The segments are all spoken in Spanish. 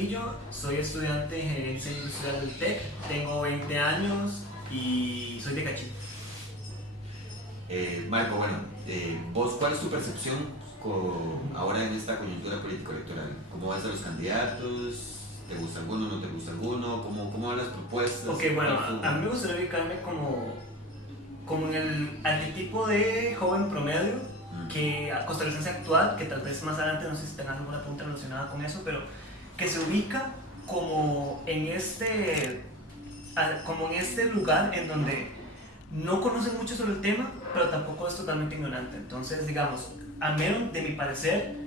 Castillo, soy estudiante de Ingeniería y Diseño Industrial del TEC, tengo 20 años y soy de Cachín. Marco, bueno, vos, ¿cuál es tu percepción ahora en esta coyuntura político-electoral? ¿Cómo ves a los candidatos? ¿Te gusta alguno, no te gusta alguno? ¿Cómo van las propuestas? Ok, bueno, a mí me gustaría ubicarme como en el arquetipo de joven promedio que costarricense actual, que tal vez más adelante no sé si tengan alguna pregunta relacionada con eso, pero que se ubica como en este lugar en donde no conoce mucho sobre el tema, pero tampoco es totalmente ignorante. Entonces, digamos, a menos de mi parecer,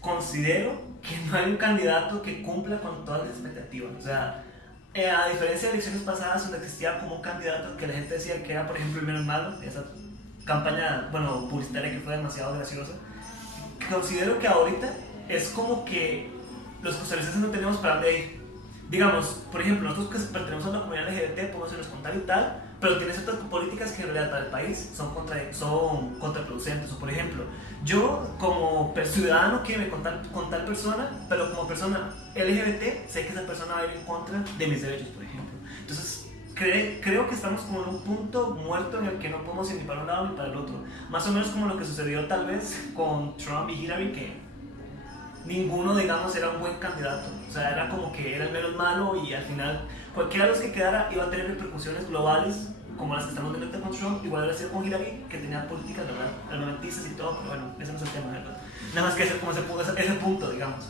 considero que no hay un candidato que cumpla con todas las expectativas. O sea, a diferencia de elecciones pasadas donde existía como un candidato que la gente decía que era, por ejemplo, el menos malo, esa campaña, bueno, publicitaria que fue demasiado graciosa, considero que ahorita es como que los costarricenses no tenemos para dónde ir. Digamos, por ejemplo, nosotros que pertenecemos a la comunidad LGBT podemos irnos contar y tal, pero tiene ciertas políticas que en realidad para el país son contraproducentes. O por ejemplo, yo como ciudadano quiero irme con tal persona, pero como persona LGBT sé que esa persona va a ir en contra de mis derechos, por ejemplo. Entonces, creo que estamos como en un punto muerto en el que no podemos ir ni para un lado ni para el otro. Más o menos como lo que sucedió tal vez con Trump y Hillary, que ninguno, digamos, era un buen candidato. O sea, era como que era el menos malo y al final cualquiera de los que quedara iba a tener repercusiones globales como las que estamos viendo con Trump, igual era ser con Hillary, que tenía políticas, ¿verdad?, armamentistas y todo, pero bueno, ese no es el tema, ¿verdad? Nada más que hacer como ese punto, digamos.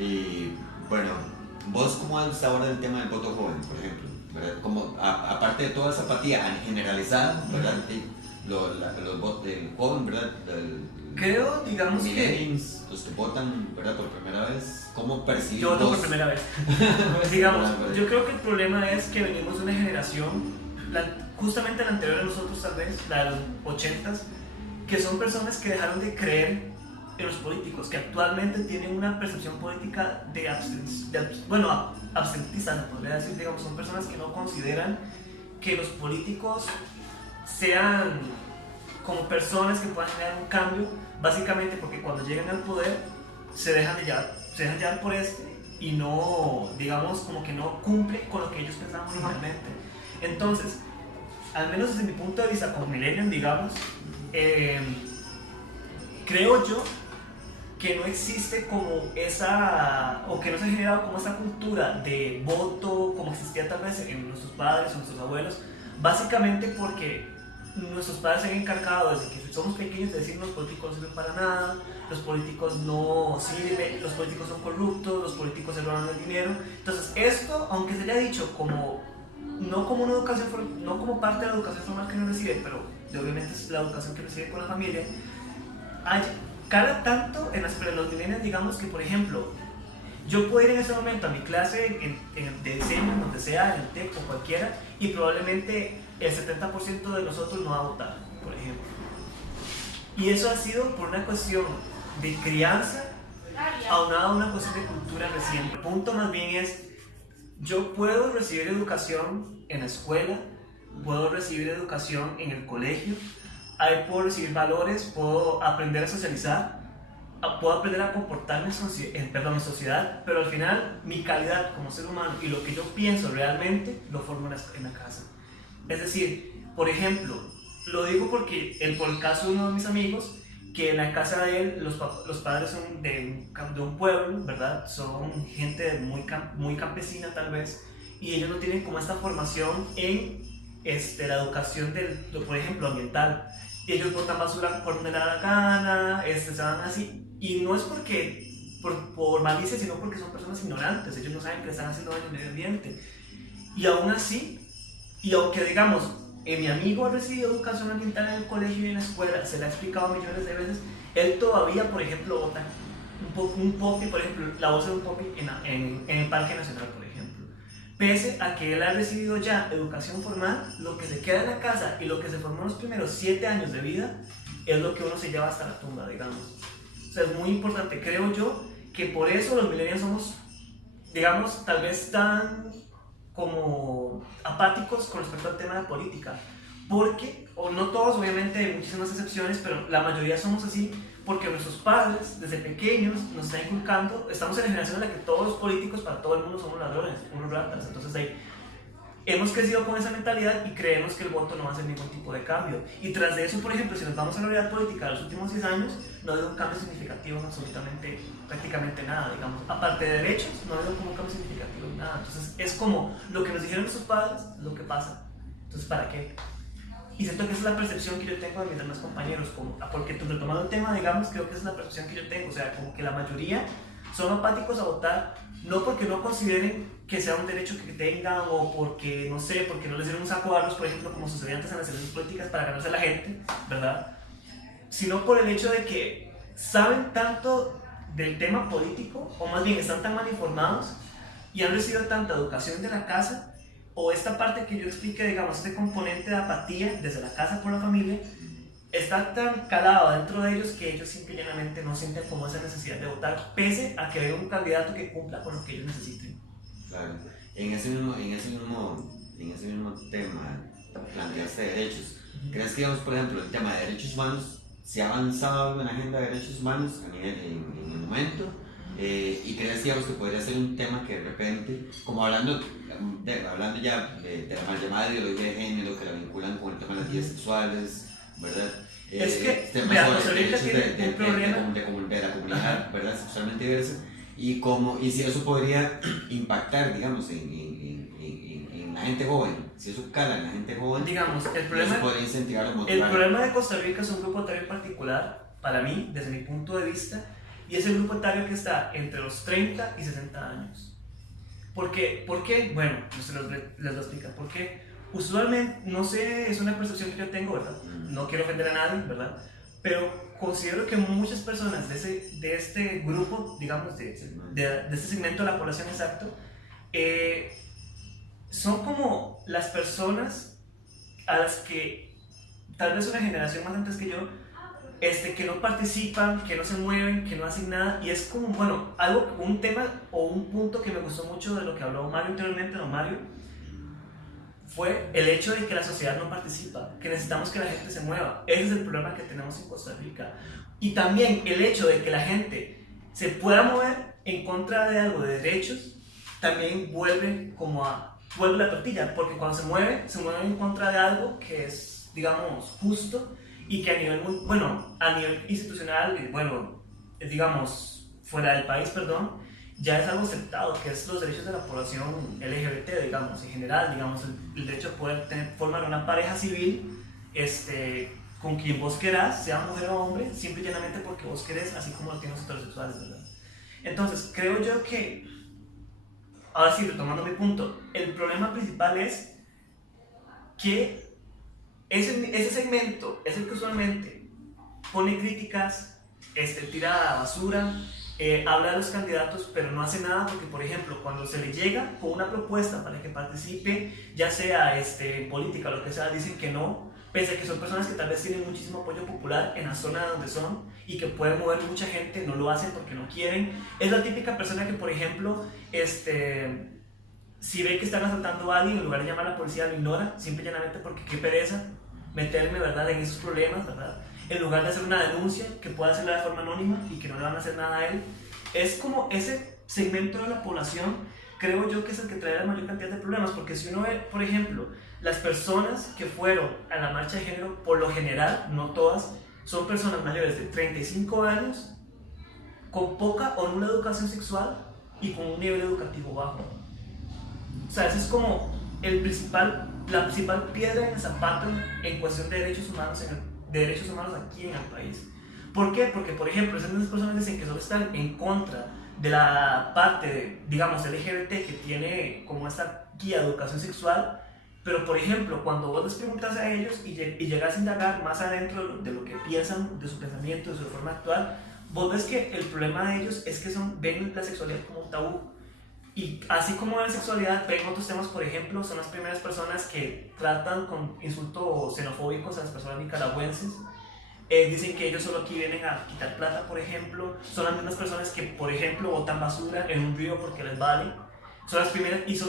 Y bueno, ¿vos cómo hablas ahora del tema del voto joven, por ejemplo? ¿Verdad? Como, aparte de toda esa apatía generalizada, ¿verdad? Los votos del joven, ¿verdad? Creo, digamos que los que votan, ¿verdad?, por primera vez, ¿cómo percibís yo voto vos? por primera vez. Digamos, yo creo que el problema es que venimos de una generación, justamente la anterior a nosotros tal vez, la de los 80s, que son personas que dejaron de creer en los políticos, que actualmente tienen una percepción política absentista, se podría decir. Digamos, son personas que no consideran que los políticos sean como personas que puedan generar un cambio, básicamente porque cuando llegan al poder se dejan llevar por y no, digamos, como que no cumplen con lo que ellos pensaban originalmente. Entonces, al menos desde mi punto de vista como millennial, digamos, creo yo que no existe como o que no se ha generado como esa cultura de voto como existía tal vez en nuestros padres o nuestros abuelos, básicamente porque nuestros padres se han encargado desde que somos pequeños de decir los políticos no sirven para nada, los políticos no sirven, los políticos son corruptos, los políticos se roban el dinero. Entonces esto, aunque se haya dicho no como una educación, no como parte de la educación formal que uno recibe, pero obviamente es la educación que recibe con la familia, cala tanto en los millennials, digamos, que por ejemplo yo puedo ir en ese momento a mi clase de diseño, donde sea, en el TEC o cualquiera, y probablemente el 70% de nosotros no va a votar, por ejemplo. Y eso ha sido por una cuestión de crianza, aunado a una cuestión de cultura reciente. El punto más bien es, yo puedo recibir educación en la escuela, puedo recibir educación en el colegio, ahí puedo recibir valores, puedo aprender a socializar, puedo aprender a comportarme en sociedad, pero al final mi calidad como ser humano y lo que yo pienso realmente lo formo en la casa. Es decir, por ejemplo, lo digo porque por el caso de uno de mis amigos, que en la casa de él los padres son de un pueblo, ¿verdad? Son gente muy campesina tal vez, y ellos no tienen como esta formación en la educación por ejemplo, ambiental. Y ellos botan basura por donde le da la gana, se van así. Y no es por malicia, sino porque son personas ignorantes. Ellos no saben que le están haciendo daño al medio ambiente. Y aún así, y aunque digamos, mi amigo ha recibido educación ambiental en el colegio y en la escuela, se le ha explicado millones de veces, él todavía, por ejemplo, bota un popi, por ejemplo, la bolsa de un popi en el Parque Nacional, por ejemplo. Pese a que él ha recibido ya educación formal, lo que se queda en la casa y lo que se formó en los primeros 7 años de vida es lo que uno se lleva hasta la tumba, digamos. O sea, es muy importante, creo yo, que por eso los millennials somos, digamos, tal vez tan como apáticos con respecto al tema de política. Porque, o no todos, obviamente, hay muchísimas excepciones, pero la mayoría somos así, porque nuestros padres, desde pequeños, nos están inculcando, estamos en la generación en la que todos los políticos para todo el mundo son unos ladrones, unos ratas, entonces ahí hemos crecido con esa mentalidad y creemos que el voto no va a hacer ningún tipo de cambio. Y tras de eso, por ejemplo, si nos vamos a la realidad política de los últimos 10 años, no ha habido un cambio significativo en absolutamente, prácticamente nada, digamos. Aparte de derechos, no ha habido como un cambio significativo en nada. Entonces, es como lo que nos dijeron nuestros padres, lo que pasa. Entonces, ¿para qué? Y siento que esa es la percepción que yo tengo de mis demás compañeros, como, porque retomando el tema, digamos, creo que esa es la percepción que yo tengo, o sea, como que la mayoría son apáticos a votar, no porque no consideren que sea un derecho que tengan o porque, no sé, porque no les dieron un saco de arroz, por ejemplo, como sucedía antes en las elecciones políticas para ganarse a la gente, ¿verdad? Sino por el hecho de que saben tanto del tema político, o más bien están tan mal informados y han recibido tanta educación de la casa, o esta parte que yo expliqué, digamos, este componente de apatía desde la casa por la familia, está tan calado dentro de ellos que ellos simplemente no sienten como esa necesidad de votar, pese a que haya un candidato que cumpla con lo que ellos necesiten. Claro. En ese mismo tema planteaste derechos. ¿Crees que, digamos, por ejemplo, el tema de derechos humanos se ha avanzado en la agenda de derechos humanos a nivel, en el momento? ¿Y crees, digamos, que podría ser un tema que de repente, como hablando ya de la mal llamada ideología de género, que la vinculan con el tema de las vidas sexuales, ¿verdad? Es que, temas vea, sobre pues ahorita tiene un problema de la comunidad, ¿verdad? Sexualmente diversa, y si eso podría impactar, digamos, en la gente joven, si eso cala en la gente joven, digamos, eso podría incentivar o el motivar. problema de Costa Rica es un grupo etario en particular, para mí, desde mi punto de vista, y es el grupo etario que está entre los 30 y 60 años. ¿Por qué? Bueno, les voy a explicar por qué. Usualmente, no sé, es una percepción que yo tengo, ¿verdad? No quiero ofender a nadie, ¿verdad? Pero considero que muchas personas de este grupo, digamos, de este segmento de la población exacto, son como las personas a las que tal vez una generación más antes que yo, que no participan, que no se mueven, que no hacen nada, y es como, bueno, un tema o un punto que me gustó mucho de lo que habló Mario anteriormente, ¿no, Mario? Fue el hecho de que la sociedad no participa, que necesitamos que la gente se mueva. Ese es el problema que tenemos en Costa Rica. Y también el hecho de que la gente se pueda mover en contra de algo de derechos, también vuelve la tortilla, porque cuando se mueve en contra de algo que es, digamos, justo y que a nivel institucional, digamos, fuera del país, perdón, ya es algo aceptado, que es los derechos de la población LGBT, digamos, en general, digamos, el derecho a poder formar una pareja civil con quien vos querás, sea mujer o hombre, simple y llanamente porque vos querés, así como lo tienen los heterosexuales, ¿verdad? Entonces, creo yo que, ahora sí, retomando mi punto, el problema principal es que ese segmento es el que usualmente pone críticas, tira basura, habla de los candidatos, pero no hace nada porque, por ejemplo, cuando se le llega con una propuesta para que participe, ya sea en política o lo que sea, dicen que no, pese a que son personas que tal vez tienen muchísimo apoyo popular en la zona donde son y que pueden mover mucha gente, no lo hacen porque no quieren. Es la típica persona que, por ejemplo, si ve que están asaltando a alguien, en lugar de llamar a la policía, lo ignora, simple y llanamente porque qué pereza meterme, ¿verdad?, en esos problemas, ¿verdad? En lugar de hacer una denuncia que pueda hacerla de forma anónima y que no le van a hacer nada a él. Es como ese segmento de la población, creo yo que es el que trae la mayor cantidad de problemas, porque si uno ve, por ejemplo, las personas que fueron a la marcha de género, por lo general, no todas, son personas mayores de 35 años, con poca o nula educación sexual y con un nivel educativo bajo. O sea, ese es como la principal piedra en el zapato en cuestión de derechos humanos aquí en el país. ¿Por qué? Porque, por ejemplo, esas personas dicen que solo están en contra de la parte, digamos, LGBT que tiene como esta guía de educación sexual, pero, por ejemplo, cuando vos les preguntas a ellos y llegas a indagar más adentro de lo que piensan, de su pensamiento, de su forma actual, vos ves que el problema de ellos es que ven la sexualidad como un tabú. Y así como la sexualidad, ven otros temas, por ejemplo, son las primeras personas que tratan con insultos xenofóbicos a las personas nicaragüenses. Dicen que ellos solo aquí vienen a quitar plata, por ejemplo. Son las mismas personas que, por ejemplo, botan basura en un río porque les vale. Son las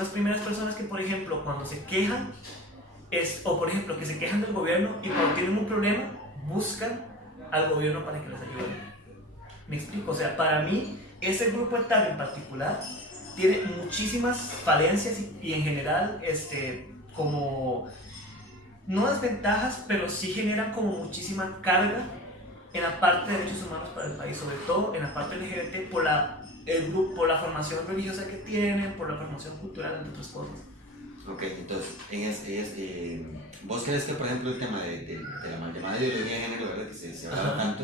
primeras personas que, por ejemplo, cuando se quejan, o por ejemplo, que se quejan del gobierno y cuando tienen un problema, buscan al gobierno para que les ayude. Me explico, o sea, para mí ese grupo etario en particular tiene muchísimas falencias y en general, como, no desventajas, pero sí generan como muchísima carga en la parte de derechos humanos para el país, sobre todo en la parte LGBT el grupo, por la formación religiosa que tienen, por la formación cultural, entre otras cosas. Ok, entonces, ¿vos crees que, por ejemplo, el tema de la mal llamada ideología de género, ¿verdad? Que se habla tanto,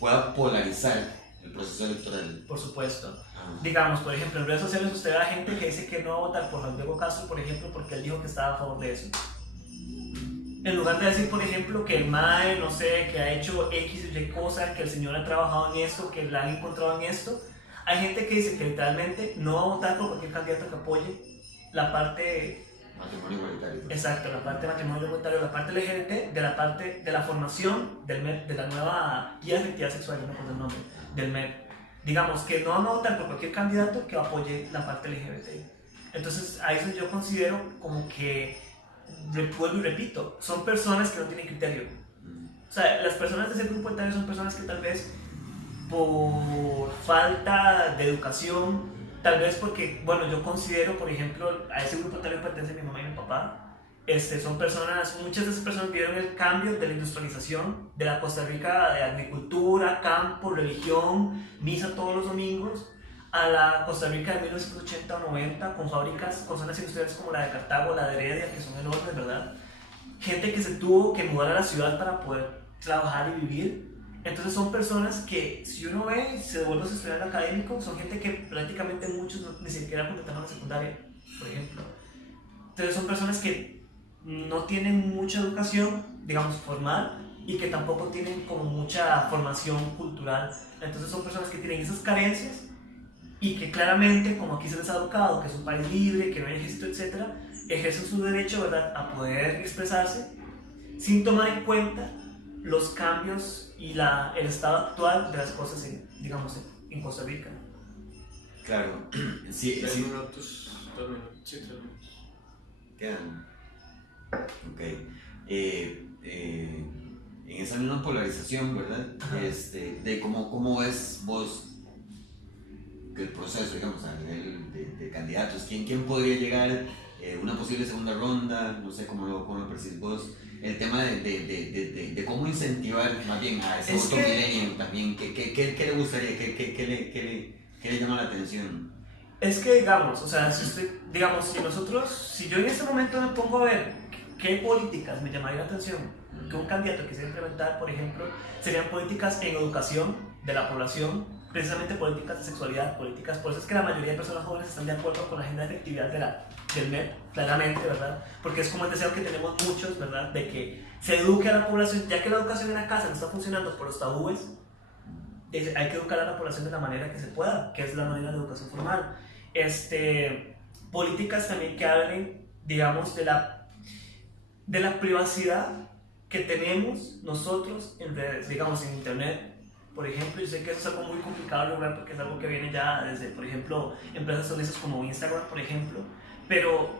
pueda polarizar el proceso electoral? Por supuesto. Ah. Digamos, por ejemplo, en redes sociales usted ve a gente que dice que no va a votar por Juan Diego Castro, por ejemplo, porque él dijo que estaba a favor de eso. En lugar de decir, por ejemplo, que el MAE, no sé, que ha hecho X y Y cosas, que el señor ha trabajado en esto, que la han encontrado en esto, hay gente que dice que literalmente no va a votar por cualquier candidato que apoye la parte... Matrimonio igualitario. Exacto, la parte de matrimonio igualitario, la parte LGBT, de la parte de la formación del MEP, de la nueva guía de identidad sexual, no me acuerdo el nombre, del MEP. Digamos que no van a votar por cualquier candidato que apoye la parte LGBT. Entonces, a eso yo considero como que, vuelvo y repito, son personas que no tienen criterio. O sea, las personas de ese grupo etario son personas que tal vez por falta de educación, tal vez porque, bueno, yo considero, por ejemplo, a ese grupo etario pertenece mi mamá y mi papá. Son personas, muchas de esas personas vieron el cambio de la industrialización de la Costa Rica de agricultura, campo, religión, misa todos los domingos, a la Costa Rica de 1980 o 90 con fábricas, con zonas industriales como la de Cartago, la de Heredia, que son enormes, ¿verdad? Gente que se tuvo que mudar a la ciudad para poder trabajar y vivir. Entonces son personas que, si uno ve y se devuelve a su estudiante académico, son gente que prácticamente muchos ni siquiera completaron la secundaria, por ejemplo. Entonces son personas que no tienen mucha educación, digamos, formal, y que tampoco tienen como mucha formación cultural. Entonces son personas que tienen esas carencias y que claramente, como aquí se les ha educado, que es un país libre, que no hay ejército, etc., ejercen su derecho, ¿verdad?, a poder expresarse sin tomar en cuenta los cambios y el estado actual de las cosas, en Costa Rica. Claro, sí. 3 minutos, 2 minutos, sí, 3 minutos. Quedan. Ok. En esa misma polarización, ¿verdad? De cómo ves vos el proceso, digamos, a nivel de candidatos, ¿quién podría llegar? Una posible segunda ronda, no sé cómo lo percibís vos. El tema de cómo incentivar más bien a ese voto millennial también, ¿qué le gustaría? ¿Qué le llama la atención? Es que, digamos, o sea, si yo en este momento me pongo a ver qué políticas me llamaría la atención que un candidato quisiera implementar, por ejemplo, serían políticas en educación de la población, precisamente políticas de sexualidad, políticas, por eso es que la mayoría de personas jóvenes están de acuerdo con la agenda de efectividad del MEP, claramente, ¿verdad? Porque es como el deseo que tenemos muchos, ¿verdad? De que se eduque a la población, ya que la educación en la casa no está funcionando por los tabúes, hay que educar a la población de la manera que se pueda, que es la manera de educación formal. Políticas también que hablen, digamos, de la privacidad que tenemos nosotros en redes, digamos, en internet. Por ejemplo, yo sé que eso es algo muy complicado de lograr porque es algo que viene ya desde, por ejemplo, empresas honestas como Instagram, por ejemplo, pero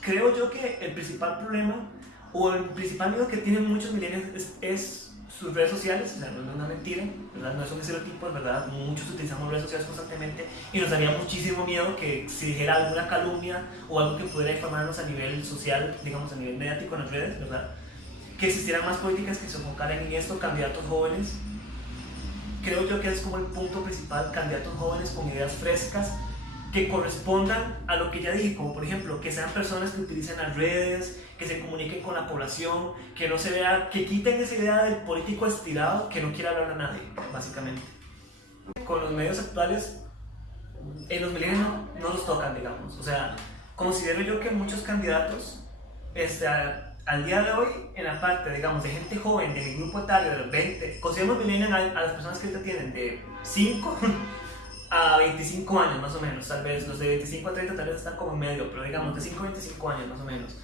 creo yo que el principal problema o el principal miedo que tienen muchos millennials es sus redes sociales. O sea, no es una mentira, ¿verdad? No es un estereotipo, ¿verdad? Muchos utilizamos redes sociales constantemente y nos daría muchísimo miedo que si dijera alguna calumnia o algo que pudiera informarnos a nivel social, digamos, a nivel mediático en las redes, ¿verdad? Que existieran más políticas que se enfocaran en esto, candidatos jóvenes. Creo yo que es como el punto principal, candidatos jóvenes con ideas frescas que correspondan a lo que ya dije, como por ejemplo, que sean personas que utilicen las redes, que se comuniquen con la población, que no se vea, que quiten esa idea del político estirado que no quiere hablar a nadie, básicamente. Con los medios actuales, los millennials no los tocan, digamos. O sea, considero yo que muchos candidatos, al día de hoy, en la parte, digamos, de gente joven, de mi grupo etario, de los 20, consideramos millennials a las personas que ahorita tienen de 5 a 25 años más o menos, tal vez los de 25 a 30 tal vez están como en medio, pero digamos de 5 a 25 años más o menos.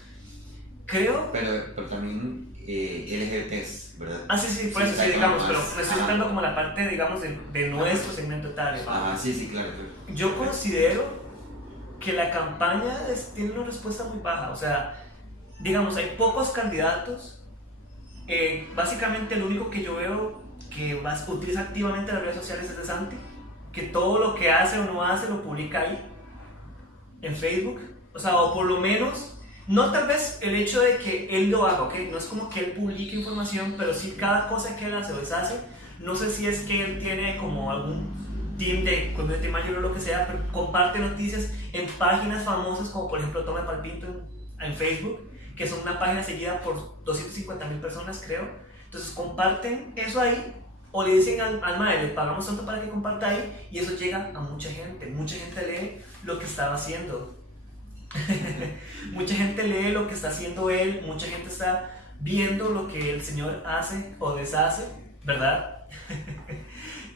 Creo... Pero también LGBTs, ¿verdad? Ah, sí, por eso sí, digamos, pero estoy citando como la parte, digamos, de nuestro segmento etario. Ah, sí, claro. Yo considero que la campaña tiene una respuesta muy baja, o sea, digamos, hay pocos candidatos. Básicamente el único que yo veo utiliza activamente las redes sociales es de Santi, que todo lo que hace o no hace lo publica ahí, en Facebook. O sea, o por lo menos, no tal vez el hecho de que él lo haga, ¿ok? No es como que él publique información, pero sí cada cosa que él hace o deshace. No sé si es que él tiene como algún team de community manager o lo que sea, pero comparte noticias en páginas famosas como por ejemplo Tome Palpito en Facebook, que son una página seguida por 250,000 personas, creo. Entonces comparten eso ahí, o le dicen al mae, le pagamos tanto para que comparta ahí, y eso llega a mucha gente. Mucha gente lee lo que estaba haciendo. Mucha gente lee lo que está haciendo él, mucha gente está viendo lo que el señor hace o deshace, ¿verdad?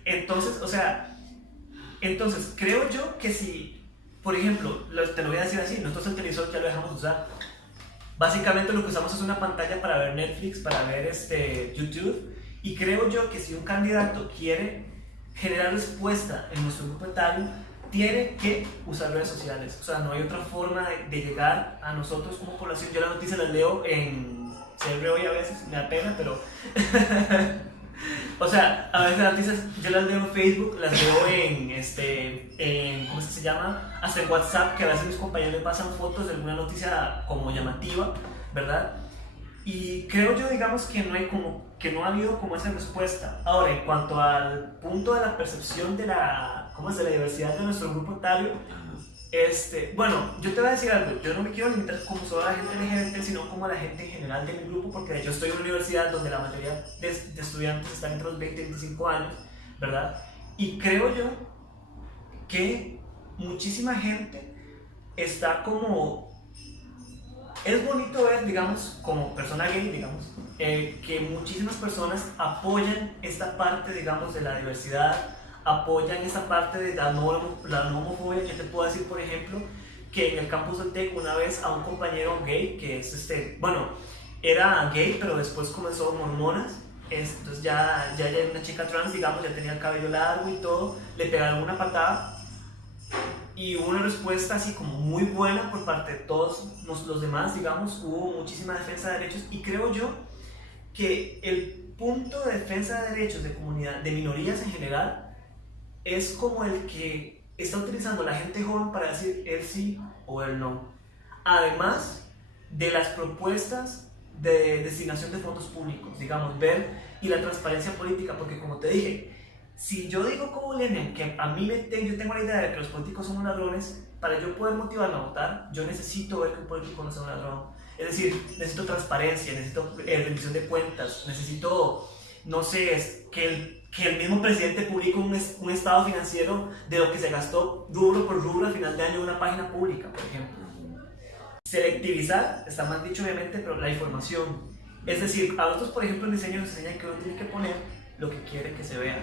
Entonces, o sea, creo yo que si, por ejemplo, te lo voy a decir así, nosotros el televisor ya lo dejamos de usar. Básicamente lo que usamos es una pantalla para ver Netflix, para ver YouTube, y creo yo que si un candidato quiere generar respuesta en nuestro grupo etario, tiene que usar redes sociales. O sea, no hay otra forma de llegar a nosotros como población. Yo las noticias las leo en CR Hoy, a veces me da pena, pero o sea, a veces las noticias yo las leo en Facebook, las leo en ¿cómo se llama? Hasta en WhatsApp, que a veces mis compañeros me pasan fotos de alguna noticia como llamativa, ¿verdad? Y creo yo, digamos, que no ha habido como esa respuesta. Ahora, en cuanto al punto de la percepción de la diversidad de nuestro grupo etario, bueno, yo te voy a decir algo. Yo no me quiero limitar como solo a la gente LGBT, sino como a la gente en general de mi grupo, porque yo estoy en una universidad donde la mayoría de estudiantes están entre los 20 y 25 años, ¿verdad? Y creo yo que muchísima gente está como... Es bonito ver, digamos, como persona gay, digamos, que muchísimas personas apoyan esta parte, digamos, de la diversidad, apoyan esa parte de la no homofobia. Yo te puedo decir, por ejemplo, que en el campus del TEC una vez a un compañero gay, que es bueno, era gay, pero después comenzó con hormonas, entonces ya era una chica trans, digamos, ya tenía el cabello largo y todo, le pegaron una patada. Y hubo una respuesta así como muy buena por parte de todos los demás, digamos, hubo muchísima defensa de derechos, y creo yo que el punto de defensa de derechos de comunidad, de minorías en general, es como el que está utilizando la gente joven para decir él sí o él no. Además de las propuestas de destinación de fondos públicos, digamos, ver, y la transparencia política, porque como te dije, si yo digo como Lenin que yo tengo la idea de que los políticos son ladrones, para yo poder motivarme a votar, yo necesito ver que un político no sea un ladrón. Es decir, necesito transparencia, necesito rendición de cuentas, necesito, no sé, que el mismo presidente publique un estado financiero de lo que se gastó rubro por rubro al final de año en una página pública, por ejemplo. Selectivizar, está mal dicho obviamente, pero la información. Es decir, a nosotros, por ejemplo, en diseño nos enseñan que uno tiene que poner lo que quiere que se vea.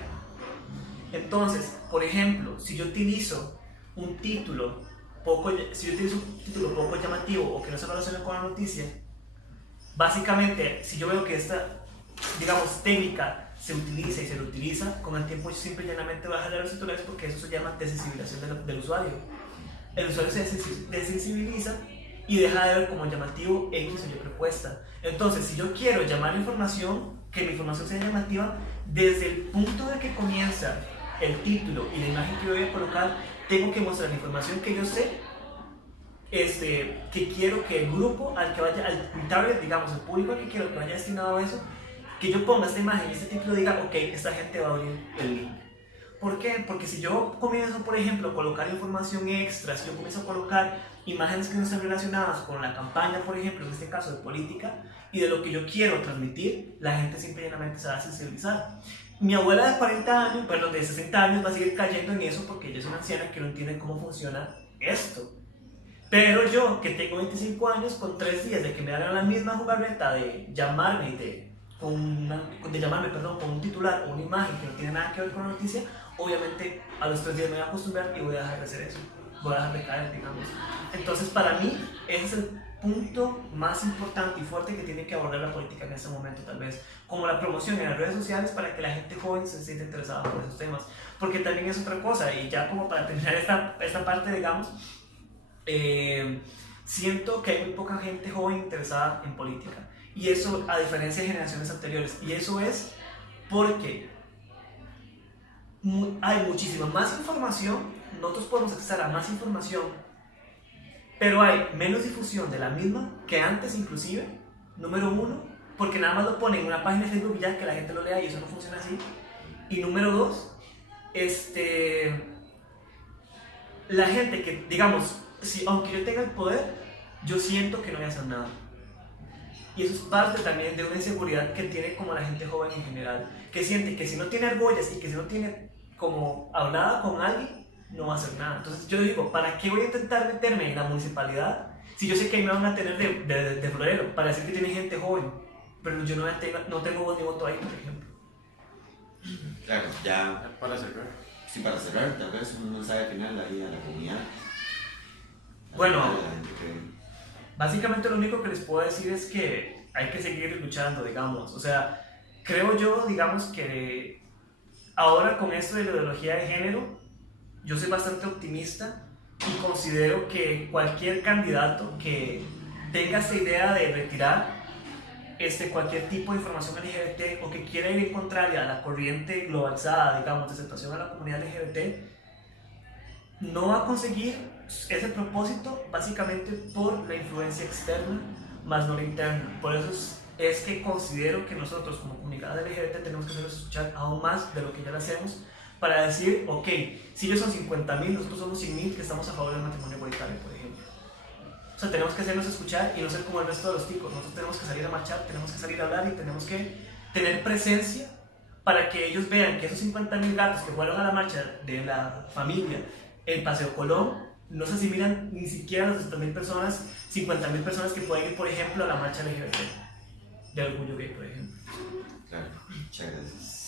Entonces, por ejemplo, si yo utilizo un título poco llamativo o que no se relaciona con la noticia, básicamente, si yo veo que esta, digamos, técnica se utiliza y se lo utiliza, con el tiempo yo simple y llanamente voy a jalar los titulares, porque eso se llama desensibilización del usuario. El usuario se desensibiliza y deja de ver como llamativo X o Y propuesta. Entonces, si yo quiero llamar información, que mi información sea llamativa, desde el punto de que comienza el título y la imagen que yo voy a colocar, tengo que mostrar la información que yo sé, que quiero que el grupo al que vaya, al target, digamos, el público al que quiero que vaya destinado a eso, que yo ponga esta imagen y este título, diga, ok, esta gente va a abrir el link. ¿Por qué? Porque si yo comienzo, por ejemplo, a colocar información extra, si yo comienzo a colocar imágenes que no están relacionadas con la campaña, por ejemplo, en este caso de política, y de lo que yo quiero transmitir, la gente simplemente se va a sensibilizar. Mi abuela de 40 años, perdón, de 60 años va a seguir cayendo en eso porque ella es una anciana que no entiende cómo funciona esto. Pero yo, que tengo 25 años, con 3 días de que me hagan la misma jugarreta de llamarme con un titular o una imagen que no tiene nada que ver con la noticia, obviamente a los 3 días me voy a acostumbrar y voy a dejar de hacer eso. Voy a dejar de caer, digamos. Entonces, para mí, ese es el punto más importante y fuerte que tiene que abordar la política en este momento, tal vez, como la promoción en las redes sociales para que la gente joven se sienta interesada por esos temas, porque también es otra cosa. Y ya como para terminar esta parte, digamos, siento que hay muy poca gente joven interesada en política, y eso a diferencia de generaciones anteriores, y eso es porque hay muchísima más información, nosotros podemos acceder a más información, pero hay menos difusión de la misma que antes inclusive, número uno, porque nada más lo ponen en una página de Facebook ya que la gente lo lea y eso no funciona así. Y número dos, la gente que, digamos, si, aunque yo tenga el poder, yo siento que no voy a hacer nada. Y eso es parte también de una inseguridad que tiene como la gente joven en general, que siente que si no tiene argollas y que si no tiene como hablada con alguien, no va a hacer nada. Entonces yo digo, ¿para qué voy a intentar meterme en la municipalidad si yo sé que ahí me van a tener de florero para decir que tiene gente joven, pero yo no tengo voz ni voto ahí, por ejemplo? Claro, ya, Para cerrar. sí, para cerrar, tal vez un mensaje final ahí a la comunidad. Bueno, A la gente que- básicamente lo único que les puedo decir es que hay que seguir luchando, digamos. O sea, creo yo, digamos, que ahora con esto de la ideología de género, yo soy bastante optimista y considero que cualquier candidato que tenga esta idea de retirar cualquier tipo de información LGBT o que quiera ir en contraria a la corriente globalizada, digamos, de aceptación a la comunidad LGBT, no va a conseguir ese propósito básicamente por la influencia externa más no la interna. Por eso es que considero que nosotros como comunidad LGBT tenemos que hacernos escuchar aún más de lo que ya lo hacemos para decir, ok, si ellos son 50,000, nosotros somos 100,000 que estamos a favor del matrimonio igualitario, por ejemplo. O sea, tenemos que hacernos escuchar y no ser como el resto de los ticos. Nosotros tenemos que salir a marchar, tenemos que salir a hablar y tenemos que tener presencia para que ellos vean que esos 50,000 gatos que fueron a la marcha de la familia en Paseo Colón no se asimilan ni siquiera a las 60,000 personas, 50,000 personas que pueden ir, por ejemplo, a la marcha LGBT de orgullo gay, por ejemplo. Claro, muchas gracias.